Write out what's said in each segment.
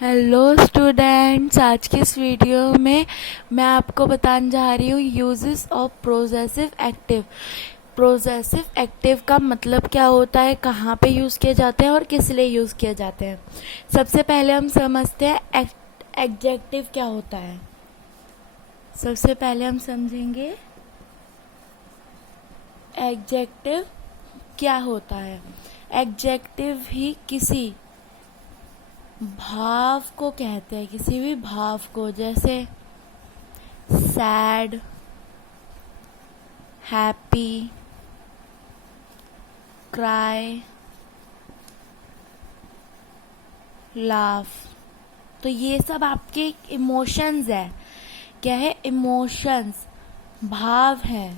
Hello students, आज की इस वीडियो में मैं आपको बताने जा रही हूँ uses of possessive active. Possessive active का मतलब क्या होता है, कहाँ पे यूज़ किए जाते हैं और किस लिए यूज़ किए जाते हैं। सबसे पहले हम समझते हैं एडजेक्टिव क्या होता है। सबसे पहले हम समझेंगे एडजेक्टिव क्या होता है। एडजेक्टिव ही किसी भाव को कहते हैं, किसी भी भाव को, जैसे सैड, हैप्पी, क्राई, लाफ। तो ये सब आपके इमोशंस है। क्या है? इमोशंस, भाव है,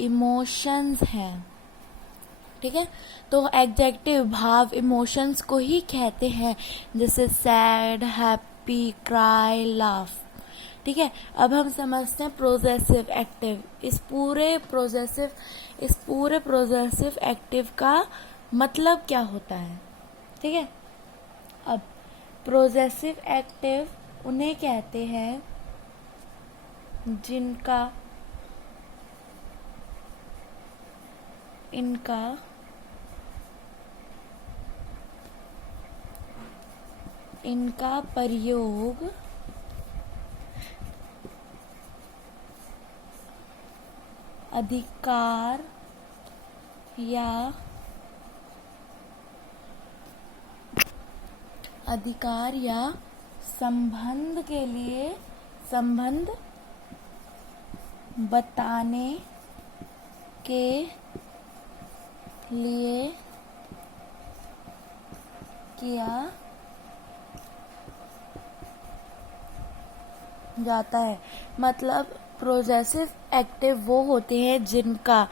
इमोशंस हैं। ठीक है, तो एडजेक्टिव भाव इमोशंस को ही कहते हैं, जैसे सैड, हैप्पी, क्राई, लाफ। ठीक है, अब हम समझते हैं प्रोजेसिव एक्टिव। इस पूरे प्रोजेसिव एक्टिव का मतलब क्या होता है। ठीक है, अब प्रोजेसिव एक्टिव उन्हें कहते हैं जिनका इनका इनका प्रयोग अधिकार या संबंध बताने के लिए किया जाता है। मतलब प्रोजेसिव एक्टिव वो होते हैं जिनका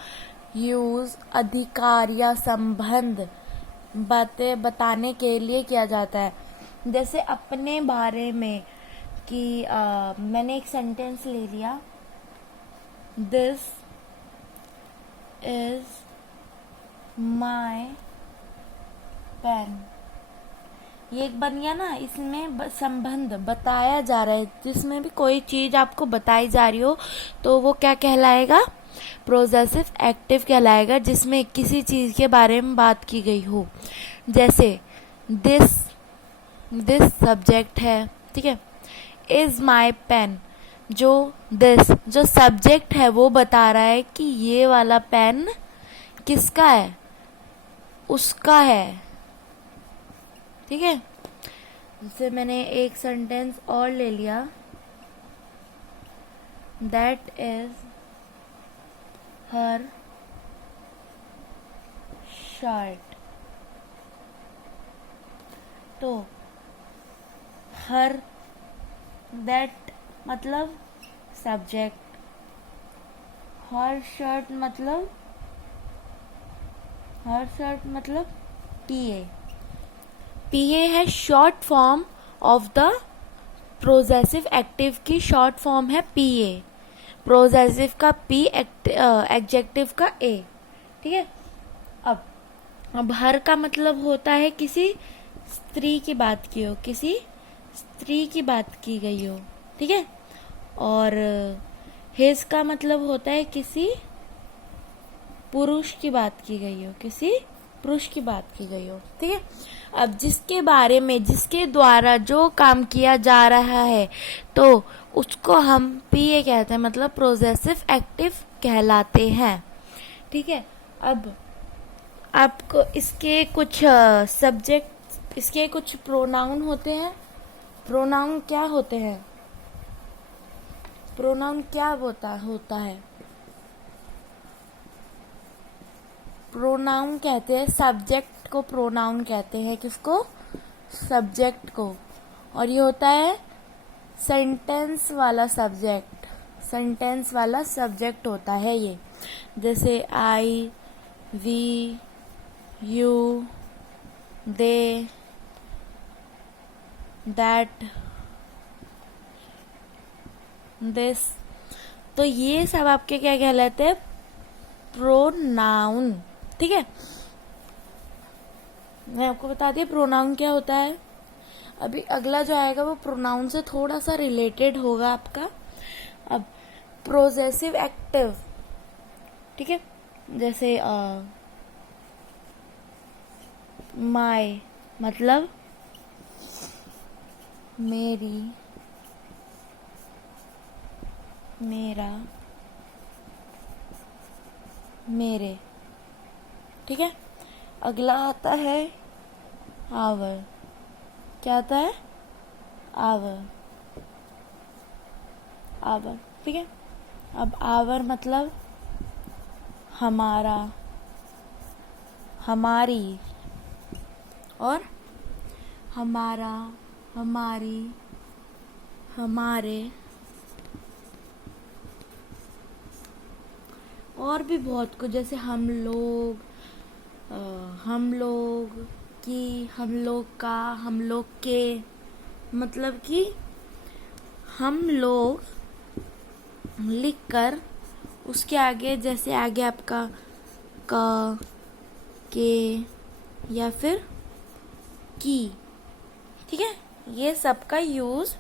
यूज अधिकार या संबंध बातें बताने के लिए किया जाता है। जैसे अपने बारे में कि मैंने एक सेंटेंस ले लिया, दिस इज माई पेन। ये एक बन गया ना, इसमें संबंध बताया जा रहा है। जिसमें भी कोई चीज आपको बताई जा रही हो तो वो क्या कहलाएगा? प्रोजेसिव एक्टिव कहलाएगा, जिसमें किसी चीज के बारे में बात की गई हो। जैसे दिस सब्जेक्ट है, ठीक है। इज माई पेन, जो सब्जेक्ट है वो बता रहा है कि ये वाला पेन किसका है, उसका है। ठीक है, जैसे मैंने एक सेंटेंस और ले लिया, दैट इज हर शर्ट। तो हर, दैट मतलब सब्जेक्ट, हर शर्ट मतलब पीए। पीए है short form of the progressive active की शॉर्ट फॉर्म है पीए। प्रोजेसिव का पी, एडजेक्टिव का ए। ठीक है, अब हर का मतलब होता है किसी स्त्री की बात की हो, किसी स्त्री की बात की गई हो। ठीक है, और हिज का मतलब होता है किसी पुरुष की बात की गई हो, किसी पुरुष की बात की गई हो। ठीक है, अब जिसके बारे में, जिसके द्वारा जो काम किया जा रहा है तो उसको हम पीए कहते हैं, मतलब प्रोजेसिव एक्टिव कहलाते हैं। ठीक है, अब आपको इसके कुछ सब्जेक्ट, इसके कुछ प्रोनाउन होते हैं। प्रोनाउन क्या होते हैं? प्रोनाउन क्या होता है? प्रोनाउन कहते हैं सब्जेक्ट को, प्रोनाउन कहते हैं किसको? सब्जेक्ट को। और ये होता है सेंटेंस वाला सब्जेक्ट होता है ये। जैसे I, we, you, they, that, this. तो ये सब आपके क्या कहलाते हैं? प्रोनाउन। ठीक है, मैं आपको बता दिया प्रोनाउन क्या होता है। अभी अगला जो आएगा वो प्रोनाउन से थोड़ा सा रिलेटेड होगा आपका। अब प्रोजेसिव एक्टिव, ठीक है, जैसे माय मतलब मेरी, मेरा, मेरे, ठीक है। अगला आता है आवर। क्या आता है? आवर, आवर, ठीक है। अब आवर मतलब हमारा, हमारी, और हमारा, हमारी, हमारे, और भी बहुत कुछ, जैसे हम लोग, हम लोग की, हम लोग का, हम लोग के, मतलब कि हम लोग लिखकर उसके आगे, जैसे आगे आपका का, के या फिर की, ठीक है, ये सब का यूज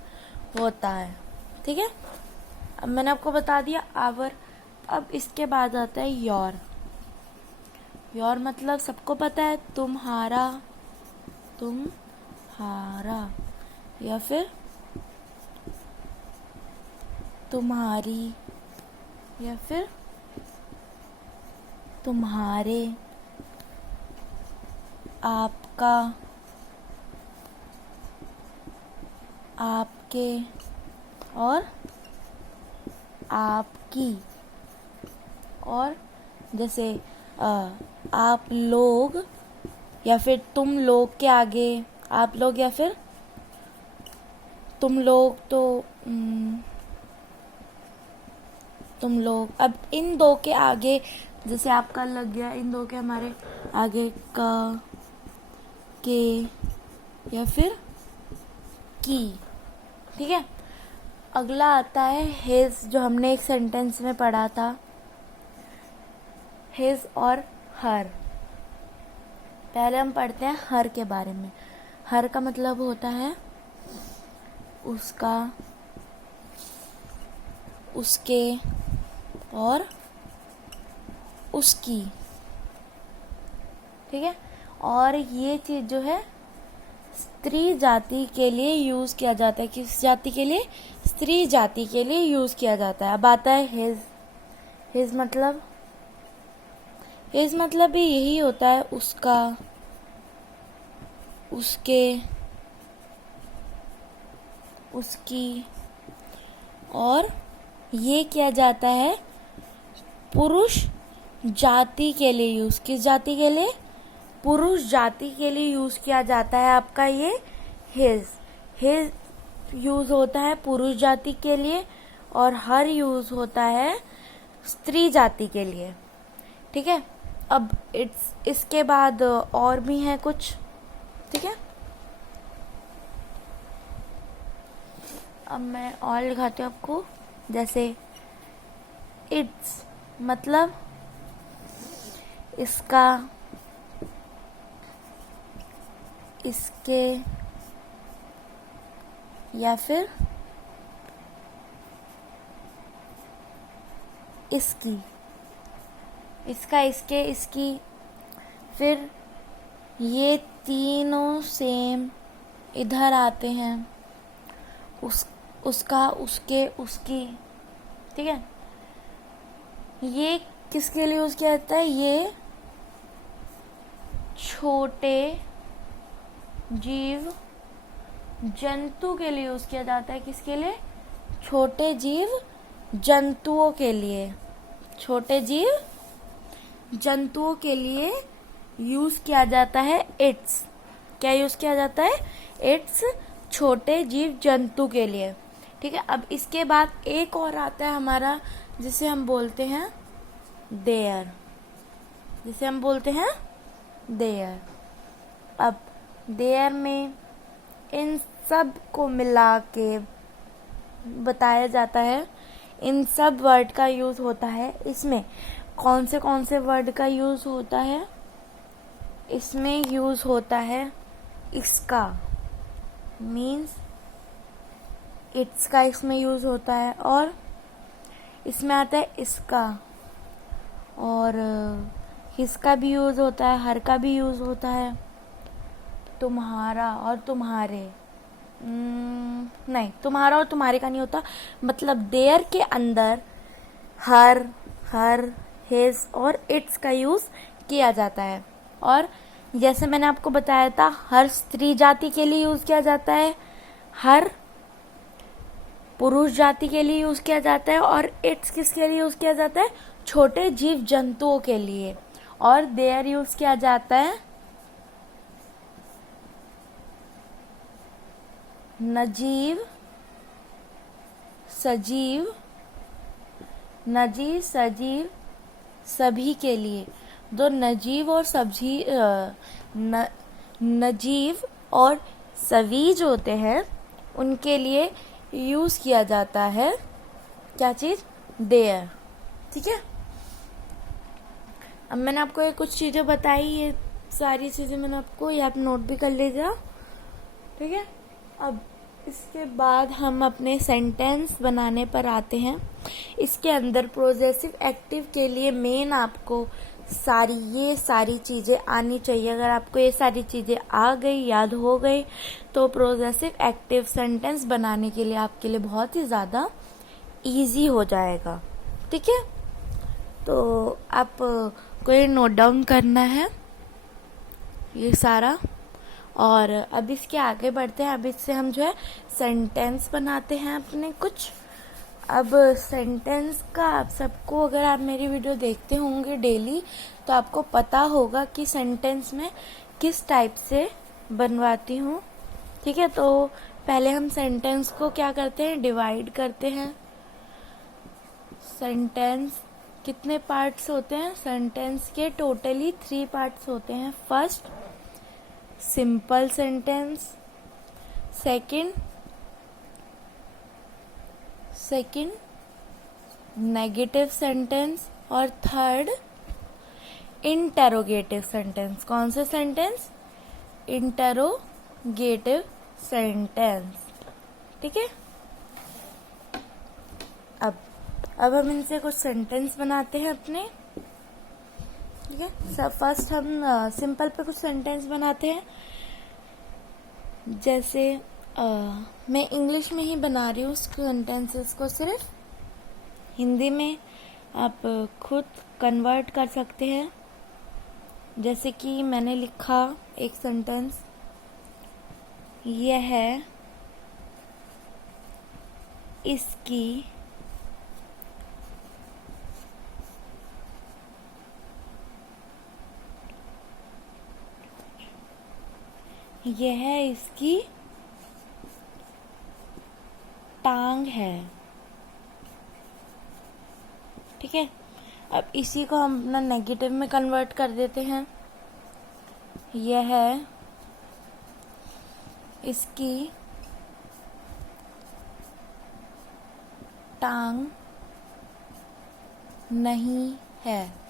होता है, ठीक है। अब मैंने आपको बता दिया आवर। अब इसके बाद आता है योर। योर मतलब सबको पता है तुम्हारा, तुम्हारा, या फिर तुम्हारी, या फिर तुम्हारे, आपका, आपके, और आपकी। और जैसे आप लोग या फिर तुम लोग के आगे आप लोग या फिर तुम लोग, तो तुम लोग। अब इन दो के आगे जैसे आपका लग गया, इन दो के हमारे आगे का, के या फिर की, ठीक है। अगला आता है हिज, जो हमने एक सेंटेंस में पढ़ा था, हिज और हर। पहले हम पढ़ते हैं हर के बारे में। हर का मतलब होता है उसका, उसके और उसकी, ठीक है। और ये चीज जो है स्त्री जाति के लिए यूज किया जाता है। किस जाति के लिए? स्त्री जाति के लिए यूज किया जाता है। अब आता है हिज। हिज मतलब, हिज मतलब भी यही होता है उसका, उसके, उसकी। और ये किया जाता है पुरुष जाति के लिए यूज। किस जाति के लिए? पुरुष जाति के लिए यूज किया जाता है आपका ये हिज। हिज यूज होता है पुरुष जाति के लिए और हर यूज होता है स्त्री जाति के लिए, ठीक है। अब इसके बाद और भी है कुछ, ठीक है। अब मैं और लिखाती हूँ आपको। जैसे इट्स मतलब इसका, इसके, या फिर इसकी। इसका, इसके, इसकी। फिर ये तीनों सेम इधर आते हैं, उसका, उसके, उसकी, ठीक है। ये किसके लिए यूज किया जाता है? ये छोटे जीव जंतु के लिए यूज किया जाता है। किसके लिए? छोटे जीव जंतुओं के लिए। छोटे जीव जंतुओं के लिए यूज किया जाता है इट्स। क्या यूज किया जाता है? इट्स छोटे जीव जंतु के लिए, ठीक है। अब इसके बाद एक और आता है हमारा, जिसे हम बोलते हैं देयर। जिसे हम बोलते हैं देयर। अब देयर में इन सब को मिला के बताया जाता है। इन सब वर्ड का यूज होता है। इसमें कौन से वर्ड का यूज होता है? इसमें यूज होता है इसका, मीन्स इट्स का इसमें यूज होता है, और इसमें आता है इसका, और इसका भी यूज होता है, हर का भी यूज होता है, तुम्हारा और तुम्हारे, नहीं, तुम्हारा और तुम्हारे का नहीं होता, मतलब देयर के अंदर हर हिज और इट्स का यूज किया जाता है। और जैसे मैंने आपको बताया था, हर स्त्री जाति के लिए यूज किया जाता है, हर पुरुष जाति के लिए यूज किया जाता है, और इट्स किसके लिए यूज किया जाता है? छोटे जीव जंतुओं के लिए। और देयर यूज किया जाता है नजीव सजीव सभी के लिए। दो नजीव और सभी नजीव और सभी जो होते हैं उनके लिए यूज किया जाता है क्या चीज? देयर। ठीक है, अब मैंने आपको ये कुछ चीजें बताई, ये सारी चीजें मैंने आपको, ये आप नोट भी कर लीजिएगा। ठीक है, अब इसके बाद हम अपने सेंटेंस बनाने पर आते हैं। इसके अंदर प्रोजेसिव एक्टिव के लिए मेन आपको ये सारी चीजें आनी चाहिए। अगर आपको ये सारी चीजें आ गई, याद हो गई, तो प्रोजेसिव एक्टिव सेंटेंस बनाने के लिए आपके लिए बहुत ही ज्यादा इजी हो जाएगा। ठीक है, तो आप को ये नोट डाउन करना है ये सारा, और अब इसके आगे बढ़ते हैं। अब इससे हम जो है सेंटेंस बनाते हैं अपने कुछ। अब सेंटेंस का आप सबको, अगर आप मेरी वीडियो देखते होंगे डेली, तो आपको पता होगा कि सेंटेंस में किस टाइप से बनवाती हूँ। ठीक है, तो पहले हम सेंटेंस को क्या करते हैं? डिवाइड करते हैं। सेंटेंस कितने पार्ट्स होते हैं? सेंटेंस के टोटली 3 पार्ट्स होते हैं। First simple sentence, second negative sentence, और थर्ड इंटेरोगेटिव सेंटेंस। कौन से सेंटेंस? Interrogative sentence. ठीक है, अब हम इनसे कुछ सेंटेंस बनाते हैं अपने। ठीक है, सब फर्स्ट हम सिंपल पे कुछ सेंटेंस बनाते हैं। जैसे मैं इंग्लिश में ही बना रही हूँ सेंटेंसेस को, सिर्फ हिंदी में आप खुद कन्वर्ट कर सकते हैं। जैसे कि मैंने लिखा एक सेंटेंस, यह है इसकी टांग है। ठीक है, अब इसी को हम अपना नेगेटिव में कन्वर्ट कर देते हैं। यह है इसकी टांग नहीं है।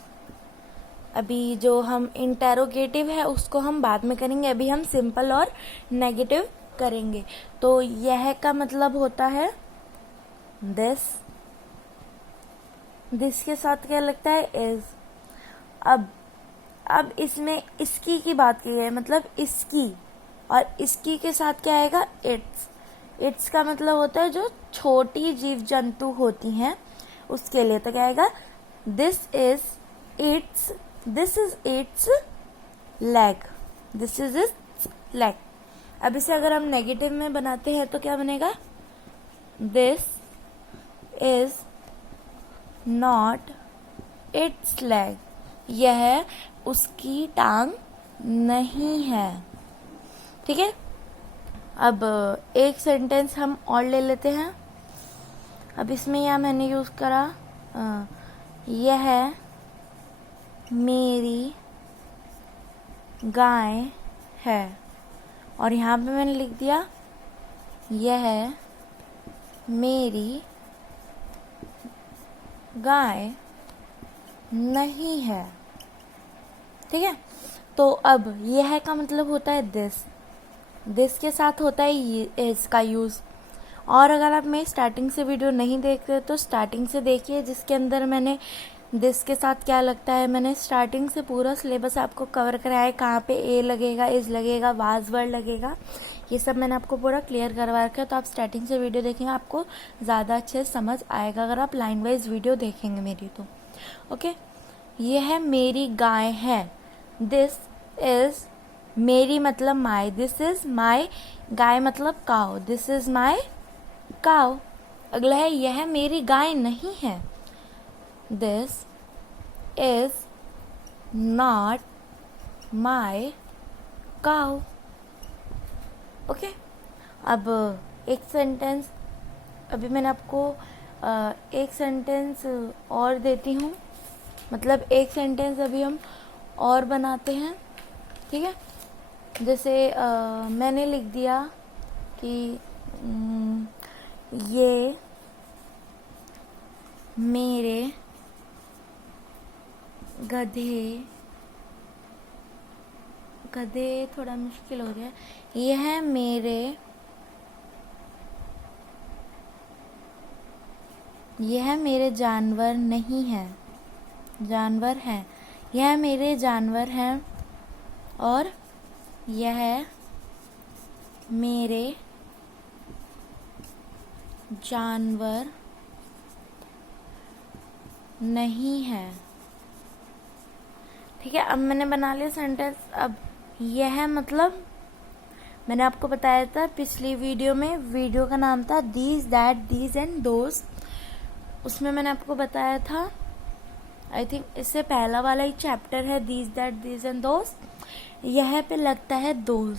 अभी जो हम इंटेरोगेटिव है उसको हम बाद में करेंगे, अभी हम सिंपल और नेगेटिव करेंगे। तो यह का मतलब होता है दिस के साथ क्या लगता है? इज। अब इसमें इसकी की बात की है, मतलब इसकी, और इसकी के साथ क्या आएगा? इट्स का मतलब होता है जो छोटी जीव जंतु होती हैं उसके लिए। तो क्या आएगा? This is it's leg. This is it's leg. अब इसे अगर हम नेगेटिव में बनाते हैं तो क्या बनेगा? This is not it's leg. यह उसकी टांग नहीं है। ठीक है, अब एक सेंटेंस हम और ले लेते हैं। अब इसमें यह मैंने यूज करा, यह मेरी गाय है, और यहाँ पे मैंने लिख दिया यह मेरी गाय नहीं है। ठीक है, तो अब यह का मतलब होता है दिस के साथ होता है इसका यूज़। और अगर आप मेरी स्टार्टिंग से वीडियो नहीं देख रहे तो स्टार्टिंग से देखिए, जिसके अंदर मैंने दिस के साथ क्या लगता है, मैंने स्टार्टिंग से पूरा सिलेबस आपको कवर कराया है। कहाँ पे ए लगेगा, इज लगेगा, वाज वर्ड लगेगा, ये सब मैंने आपको पूरा क्लियर करवा रखा है। तो आप स्टार्टिंग से वीडियो देखेंगे, आपको ज़्यादा अच्छे से समझ आएगा अगर आप लाइन वाइज वीडियो देखेंगे मेरी तो। ओके, ये है मेरी गाय है। दिस इज मेरी मतलब माई, दिस इज माई गाय मतलब cow, this is my cow. अगला है यह मेरी गाय नहीं है। This is not my cow. Okay, अब एक सेंटेंस अभी मैंने आपको एक सेंटेंस और देती हूँ, मतलब एक सेंटेंस अभी हम और बनाते हैं, ठीक है। जैसे मैंने लिख दिया कि ये मेरे गधे थोड़ा मुश्किल हो गया। यह मेरे जानवर नहीं है, जानवर हैं। यह मेरे जानवर हैं और यह मेरे जानवर नहीं है, ठीक है। अब मैंने बना लिया सेंटेंस। अब यह मतलब मैंने आपको बताया था पिछली वीडियो में, वीडियो का नाम था these, that, these and those. उसमें मैंने आपको बताया था, आई थिंक इससे पहला वाला ही चैप्टर है, these, that, these and those. यह पे लगता है दोज,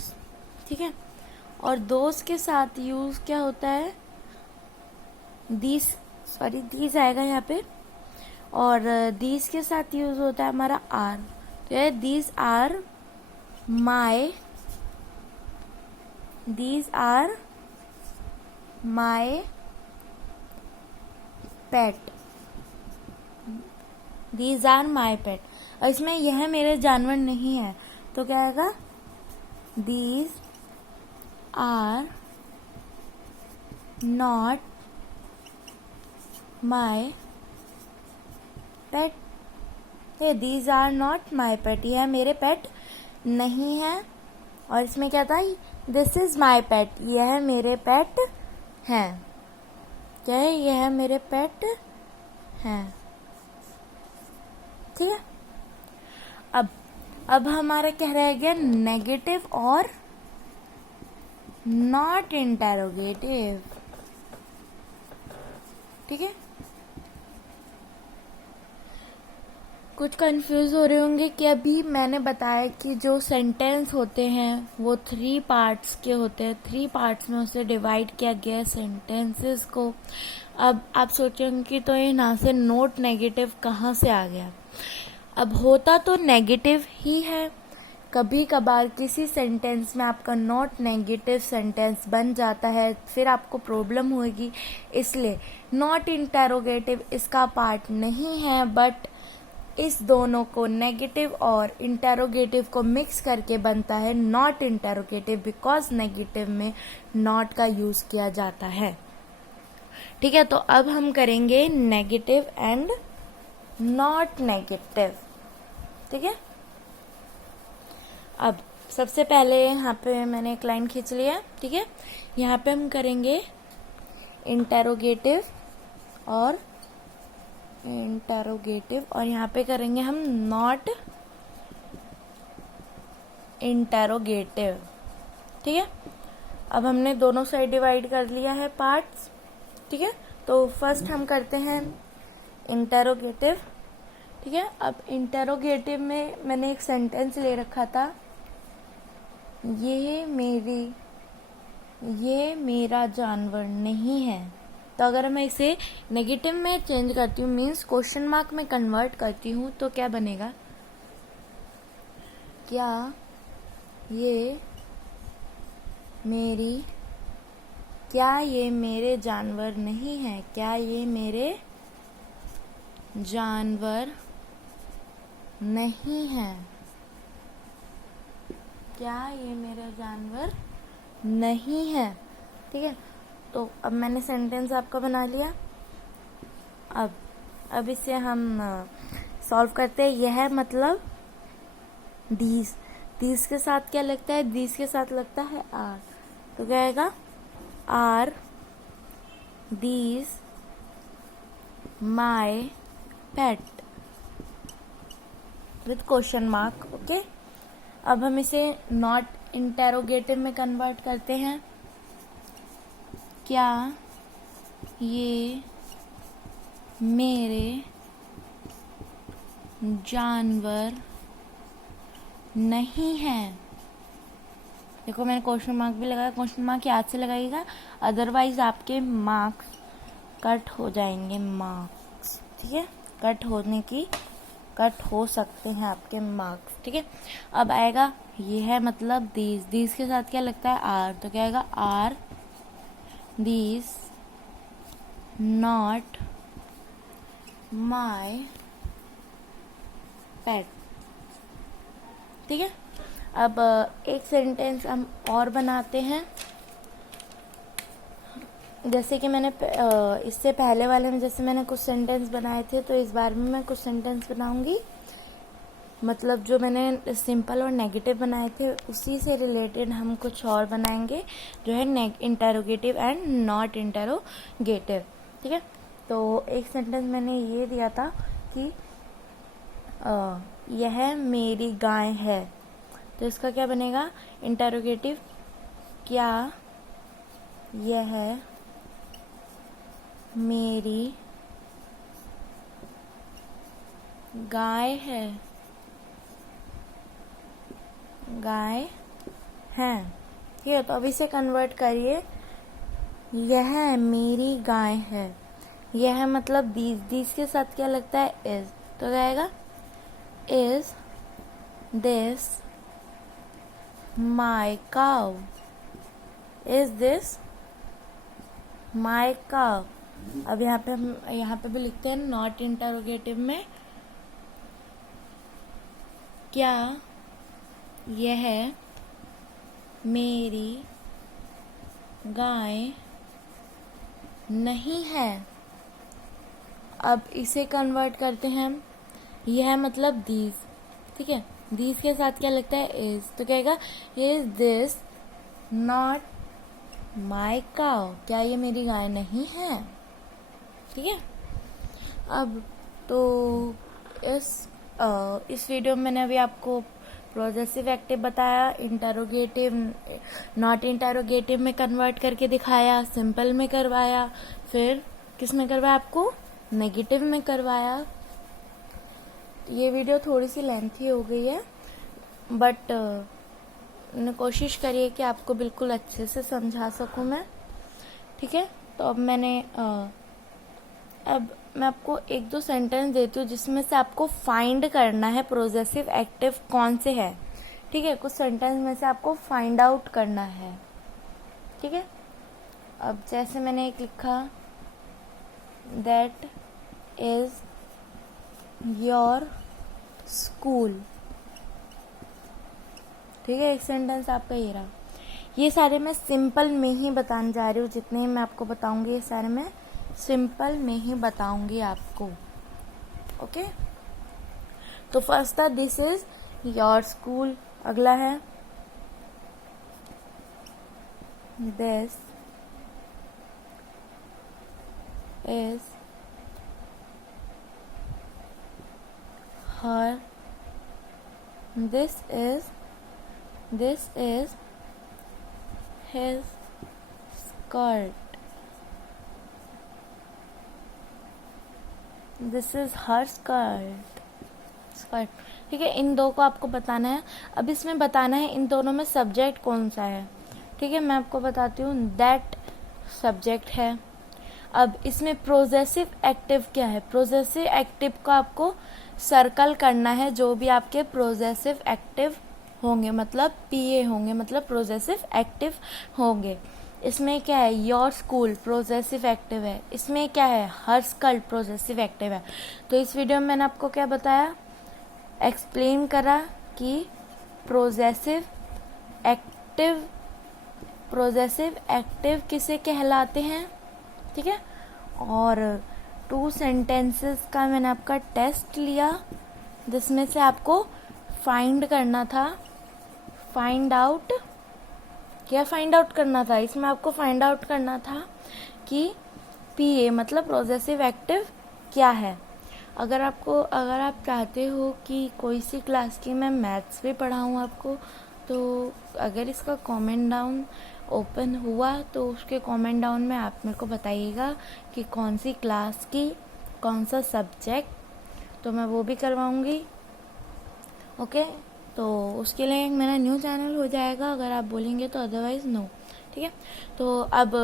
ठीक है। और दोज के साथ यूज क्या होता है, दीज आएगा यहाँ पे, और दीज के साथ यूज होता है हमारा आर। तो ये these are my pet, these are my pet. और इसमें यह मेरे जानवर नहीं है, तो क्या आएगा, these are not my pet. These are not my pet, यह मेरे पेट नहीं है। और इसमें क्या था, दिस इज माई पेट, यह मेरे पेट हैं। क्या है, यह मेरे पेट हैं, ठीक है। अब हमारा क्या रह गया, नेगेटिव और नॉट इंटेरोगेटिव, ठीक है। कुछ कंफ्यूज हो रहे होंगे कि अभी मैंने बताया कि जो सेंटेंस होते हैं वो 3 पार्ट्स के होते हैं, 3 पार्ट्स में उसे डिवाइड किया गया सेंटेंसेस को। अब आप सोचेंगे कि तो ये यहाँ से नोट नेगेटिव कहाँ से आ गया। अब होता तो नेगेटिव ही है, कभी कभार किसी सेंटेंस में आपका नॉट नेगेटिव सेंटेंस बन जाता है, फिर आपको प्रॉब्लम होगी, इसलिए नॉट इंटेरोगेटिव इसका पार्ट नहीं है। बट इस दोनों को, नेगेटिव और इंटेरोगेटिव को मिक्स करके बनता है नॉट इंटेरोगेटिव, बिकॉज नेगेटिव में नॉट का यूज किया जाता है, ठीक है। तो अब हम करेंगे नेगेटिव एंड नॉट नेगेटिव, ठीक है। अब सबसे पहले यहाँ पे मैंने एक लाइन खींच लिया, ठीक है। यहाँ पे हम करेंगे इंटेरोगेटिव और यहाँ पे करेंगे हम नॉट इंटेरोगेटिव, ठीक है। अब हमने दोनों साइड डिवाइड कर लिया है पार्ट्स, ठीक है। तो फर्स्ट हम करते हैं इंटेरोगेटिव, ठीक है। अब इंटेरोगेटिव में मैंने एक सेंटेंस ले रखा था, ये मेरा जानवर नहीं है। तो अगर मैं इसे नेगेटिव में चेंज करती हूँ, मीन्स क्वेश्चन मार्क में कन्वर्ट करती हूँ, तो क्या बनेगा, क्या ये मेरे जानवर नहीं है, क्या ये मेरे जानवर नहीं है, क्या ये मेरा जानवर नहीं है। ठीक है, तो अब मैंने सेंटेंस आपका बना लिया। अब इसे हम सॉल्व करते हैं। यह मतलब दीज के साथ क्या लगता है, दीज के साथ लगता है आर, तो क्या आएगा, are these my pet with question mark. Okay, अब हम इसे नॉट इंटेरोगेटिव में कन्वर्ट करते हैं। क्या ये मेरे जानवर नहीं है। देखो मैंने क्वेश्चन मार्क भी लगाया, क्वेश्चन मार्क याद से लगाइएगा, अदरवाइज आपके मार्क्स कट हो जाएंगे। मार्क्स, ठीक है, कट हो सकते हैं आपके मार्क्स। ठीक है, अब आएगा ये है मतलब दीज के साथ क्या लगता है आर, तो क्या आएगा, are these not my pet. ठीक है, अब एक सेंटेंस हम और बनाते हैं। जैसे कि मैंने इससे पहले वाले में जैसे मैंने कुछ सेंटेंस बनाए थे, तो इस बार में मैं कुछ सेंटेंस बनाऊंगी। मतलब जो मैंने सिंपल और नेगेटिव बनाए थे उसी से रिलेटेड हम कुछ और बनाएंगे, जो है इंटेरोगेटिव एंड नॉट इंटेरोगेटिव। ठीक है, तो एक सेंटेंस मैंने ये दिया था कि यह मेरी गाय है, तो इसका क्या बनेगा, इंटेरोगेटिव, क्या यह मेरी गाय है, गाय है। ठीक है, तो अब इसे कन्वर्ट करिए, यह मेरी गाय है, यह मतलब दीज के साथ क्या लगता है इज, तो क्या आएगा, is this my cow, is this my cow. अब यहाँ पे हम यहाँ पे भी लिखते हैं नॉट इंटरोगेटिव में, क्या यह मेरी गाय नहीं है। अब इसे कन्वर्ट करते हैं हम, यह मतलब दीज, ठीक है, दीज के साथ क्या लगता है इज, तो क्या आएगा, is this not my cow, क्या ये मेरी गाय नहीं है। ठीक है, अब तो इस वीडियो में मैंने अभी आपको प्रोजेसिव एक्टिव बताया, इंटेरोगेटिव नॉट इंटेरोगेटिव में कन्वर्ट करके दिखाया, सिंपल में करवाया, फिर किस में करवाया आपको, नेगेटिव में करवाया। ये वीडियो थोड़ी सी लेंथी हो गई है, बट कोशिश करिए कि आपको बिल्कुल अच्छे से समझा सकूं मैं। ठीक है, तो अब मैं आपको एक दो सेंटेंस देती हूँ जिसमें से आपको फाइंड करना है प्रोजेसिव एक्टिव कौन से है। ठीक है, कुछ सेंटेंस में से आपको फाइंड आउट करना है। ठीक है, अब जैसे मैंने एक लिखा, दैट इज योर स्कूल। ठीक है, एक सेंटेंस आपका ये रहा। ये सारे मैं सिंपल में ही बताने जा रही हूँ, जितने मैं आपको बताऊंगी ये सारे मैं सिंपल में ही बताऊंगी आपको। ओके, तो फर्स्ट था दिस इज योर स्कूल। अगला है this is her, this is his skirt, this is her skirt। ठीक है, इन दो को आपको बताना है। अब इसमें बताना है इन दोनों में सब्जेक्ट कौन सा है। ठीक है, मैं आपको बताती हूँ, दैट सब्जेक्ट है। अब इसमें प्रोजेसिव एक्टिव क्या है, प्रोजेसिव एक्टिव को आपको सर्कल करना है, जो भी आपके प्रोजेसिव एक्टिव होंगे मतलब पीए होंगे, मतलब प्रोजेसिव एक्टिव होंगे। इसमें क्या है, योर स्कूल प्रोजेसिव एक्टिव है, इसमें क्या है, हर स्कल्ट प्रोजेसिव एक्टिव है। तो इस वीडियो में मैंने आपको क्या बताया, एक्सप्लेन करा कि प्रोजेसिव एक्टिव प्रोजेसिव एक्टिव किसे कहलाते हैं, ठीक है। और 2 सेंटेंसेस का मैंने आपका टेस्ट लिया, जिसमें से आपको फाइंड करना था, फाइंड आउट करना था, इसमें आपको फाइंड आउट करना था कि पीए मतलब प्रोजेसिव एक्टिव क्या है। अगर आप चाहते हो कि कोई सी क्लास की मैं मैथ्स भी पढ़ाऊँ आपको, तो अगर इसका कमेंट डाउन ओपन हुआ तो उसके कमेंट डाउन में आप मेरे को बताइएगा कि कौन सी क्लास की कौन सा सब्जेक्ट, तो मैं वो भी करवाऊँगी, ओके। तो उसके लिए मेरा न्यू चैनल हो जाएगा अगर आप बोलेंगे तो, अदरवाइज नो, ठीक है। तो अब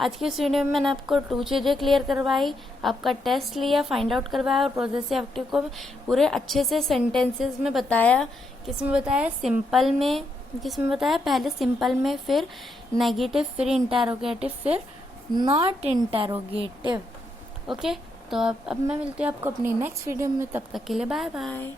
आज की इस वीडियो में मैंने आपको 2 चीज़ें क्लियर करवाई, आपका टेस्ट लिया, फाइंड आउट करवाया और प्रोजेसिव एक्टिव को पूरे अच्छे से सेंटेंसेस में बताया। किसमें बताया? सिंपल में। किसमें बताया? पहले सिंपल में, फिर नेगेटिव, फिर इंटेरोगेटिव, फिर नॉट इंटेरोगेटिव, ओके। तो अब मैं मिलती हूँ आपको अपनी नेक्स्ट वीडियो में, तब तक के लिए बाय बाय।